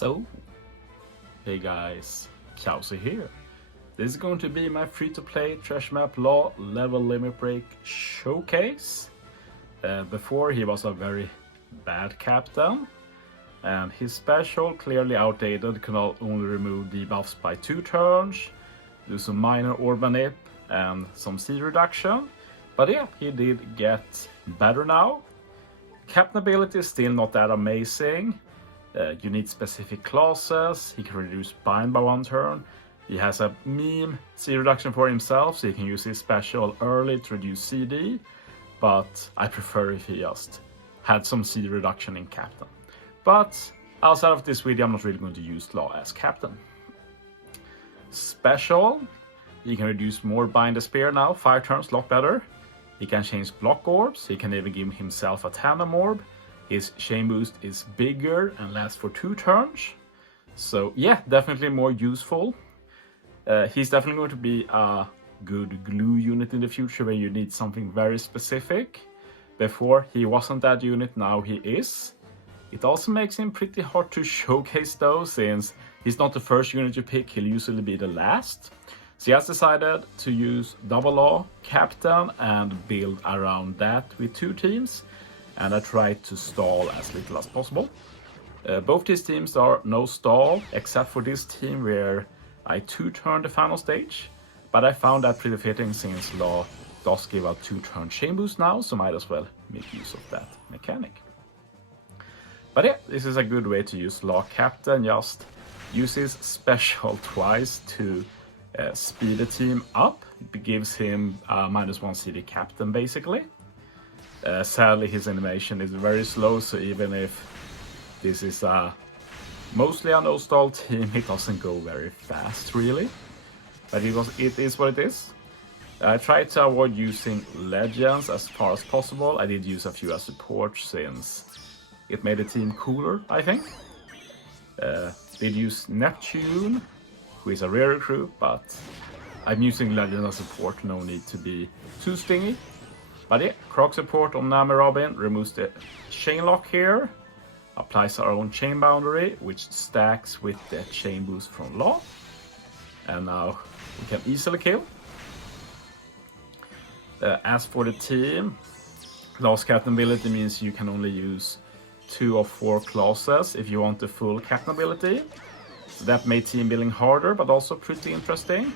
So, hey guys, Chauzu here. This is going to be my free-to-play Trash Map Law Level Limit Break Showcase. Before he was a very bad captain, and his special, clearly outdated, can only remove debuffs by 2 turns, do some minor orb manip and some C reduction. But yeah, he did get better now. Captain ability is still not that amazing. You need specific classes. He can reduce bind by 1 turn. He has a meme C reduction for himself, so he can use his special early to reduce CD. But I prefer if he just had some C reduction in captain. But outside of this video, I'm not really going to use Law as captain. Special, he can reduce more bind the spear now, 5 turns, a lot better. He can change block orbs. He can even give himself a tandem orb. His chain boost is bigger and lasts for 2 turns. So yeah, definitely more useful. He's definitely going to be a good glue unit in the future when you need something very specific. Before he wasn't that unit, now he is. It also makes him pretty hard to showcase though, since he's not the first unit you pick, he'll usually be the last. So he has decided to use double law, captain, and build around that with 2 teams. And I tried to stall as little as possible. Both these teams are no stall, except for this team where I 2-turn the final stage. But I found that pretty fitting since Law does give a 2-turn chain boost now, so might as well make use of that mechanic. But yeah, this is a good way to use Law Captain, just use his special twice to speed the team up. It gives him a -1 CD captain basically. Sadly, his animation is very slow, so even if this is mostly a no-stall team, it doesn't go very fast really. But it is what it is. I tried to avoid using legends as far as possible. I did use a few as support since it made the team cooler, I think. Did use Neptune, who is a rare recruit, but I'm using legend as support, no need to be too stingy. But yeah, Croc support on Nami Robin removes the chain lock here, applies our own chain boundary, which stacks with the chain boost from Law. And now we can easily kill. As for the team, Law's captain ability means you can only use 2 of 4 classes if you want the full captain ability. So that made team building harder, but also pretty interesting.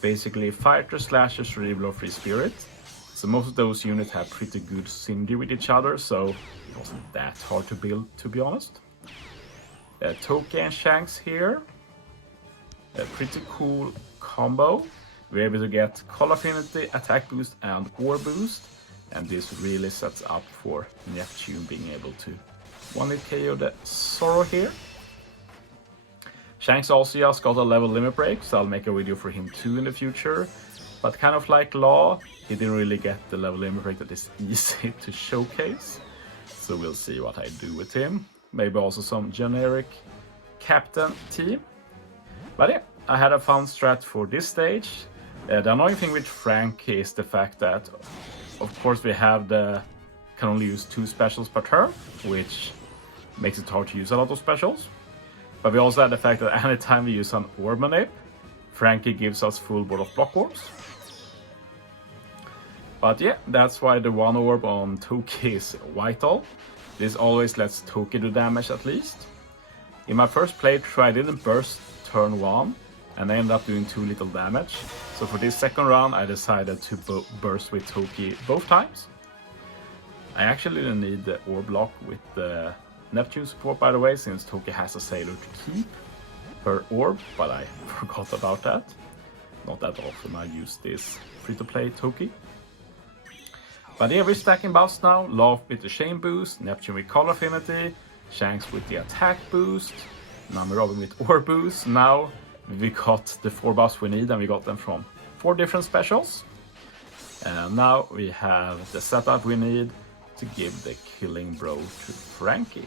Basically, fighter, slasher, cerebral, free spirit. So most of those units have pretty good synergy with each other, so it wasn't that hard to build, to be honest. Toki and Shanks here. A pretty cool combo. We're able to get Call Affinity, Attack Boost, and Ore Boost. And this really sets up for Neptune being able to 1-hit KO the Sorrow here. Shanks also just got a level limit break, so I'll make a video for him too in the future. But kind of like Law, he didn't really get the level limit break that is easy to showcase. So we'll see what I do with him. Maybe also some generic captain team. But yeah, I had a fun strat for this stage. The annoying thing with Franky is the fact that, of course, we have can only use 2 specials per turn, which makes it hard to use a lot of specials. But we also have the fact that anytime we use an orb manip, Franky gives us full board of block orbs. But yeah, that's why the 1 orb on Toki is vital. This always lets Toki do damage at least. In my first playthrough I didn't burst turn 1 and I ended up doing too little damage. So for this second run I decided to burst with Toki both times. I actually didn't need the orb block with the Neptune support, by the way, since Toki has a sailor to keep per orb, but I forgot about that. Not that often I use this free-to-play Toki. But yeah, we're stacking buffs now. Law with the chain boost, Neptune with Call Affinity, Shanks with the attack boost, Nami Robin with ore boost. Now we got the 4 buffs we need, and we got them from 4 different specials. And now we have the setup we need to give the killing blow to Franky.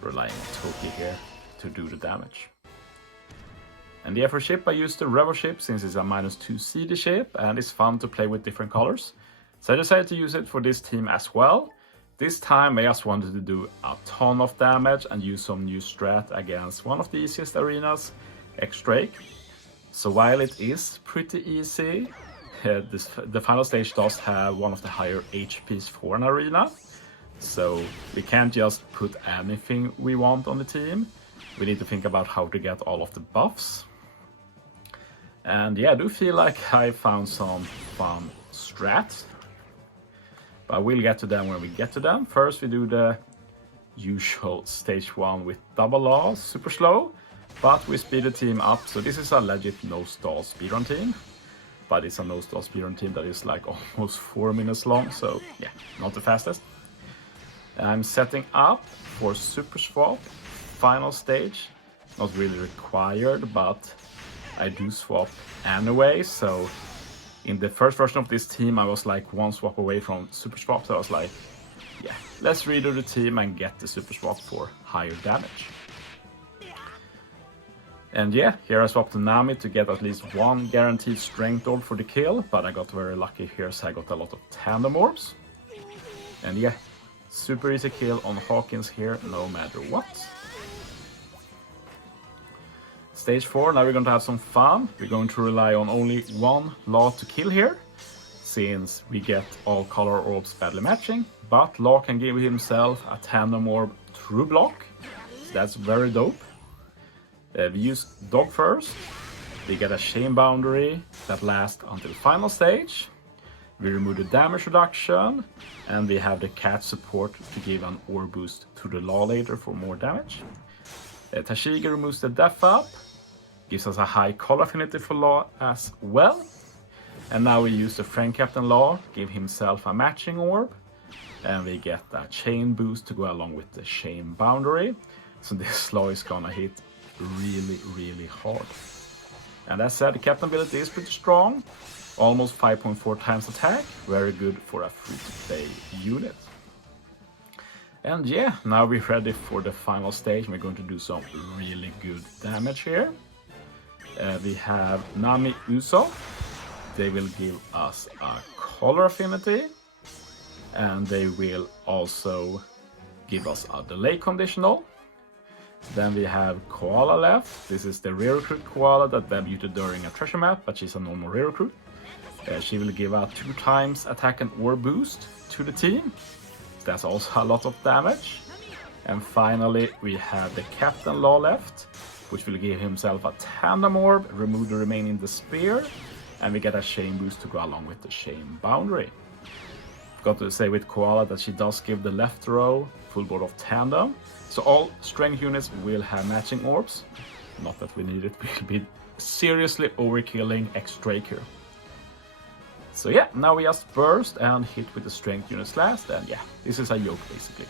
Relying on Toki here to do the damage. And yeah, for ship I used the Revo ship since it's a -2 CD ship and it's fun to play with different colors. So I decided to use it for this team as well. This time I just wanted to do a ton of damage and use some new strat against one of the easiest arenas, X-Drake. So while it is pretty easy, the final stage does have one of the higher HPs for an arena. So we can't just put anything we want on the team. We need to think about how to get all of the buffs. And yeah, I do feel like I found some fun strats. But we'll get to them when we get to them. First we do the usual stage 1 with double law, super slow. But we speed the team up, so this is a legit no-stall speedrun team. But it's a no-stall speedrun team that is like almost 4 minutes long, so yeah, not the fastest. I'm setting up for super swap, final stage. Not really required, but I do swap anyway, so in the first version of this team I was like one swap away from super swap, so I was like, yeah, let's redo the team and get the super swap for higher damage. And yeah, here I swapped to Nami to get at least one guaranteed strength orb for the kill, but I got very lucky here, so I got a lot of tandem orbs. And yeah, super easy kill on Hawkins here, no matter what. Stage 4, now we're going to have some fun. We're going to rely on only one Law to kill here, since we get all color orbs badly matching, but Law can give himself a tandem orb through block, so that's very dope. We use Dog first, we get a chain boundary that lasts until final stage, we remove the damage reduction, and we have the cat support to give an orb boost to the Law later for more damage. Tashigi removes the death up, gives us a high color affinity for Law as well. And now we use the Friend Captain Law, give himself a matching orb, and we get a chain boost to go along with the chain boundary. So this Law is gonna hit really hard. And as said, the captain ability is pretty strong, almost 5.4 times attack, very good for a free-to-play unit. And yeah, now we're ready for the final stage. We're going to do some really good damage here. We have Nami Uso. They will give us a color affinity, and they will also give us a delay conditional. Then we have Koala left. This is the rare recruit Koala that debuted during a treasure map, but she's a normal rare recruit. She will give out 2 times attack and orb boost to the team. That's also a lot of damage. And finally we have the Captain Law left, which will give himself a tandem orb, remove the remaining despair, and we get a chain boost to go along with the chain boundary. Got to say with Koala that she does give the left row full board of tandem, so all strength units will have matching orbs. Not that we need it, we'll be seriously overkilling X-Drake here. So yeah, now we just burst and hit with the strength units last, and yeah, this is a yoke basically.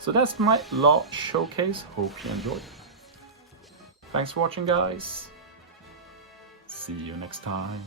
So that's my Law showcase, hope you enjoyed. Thanks for watching guys, see you next time.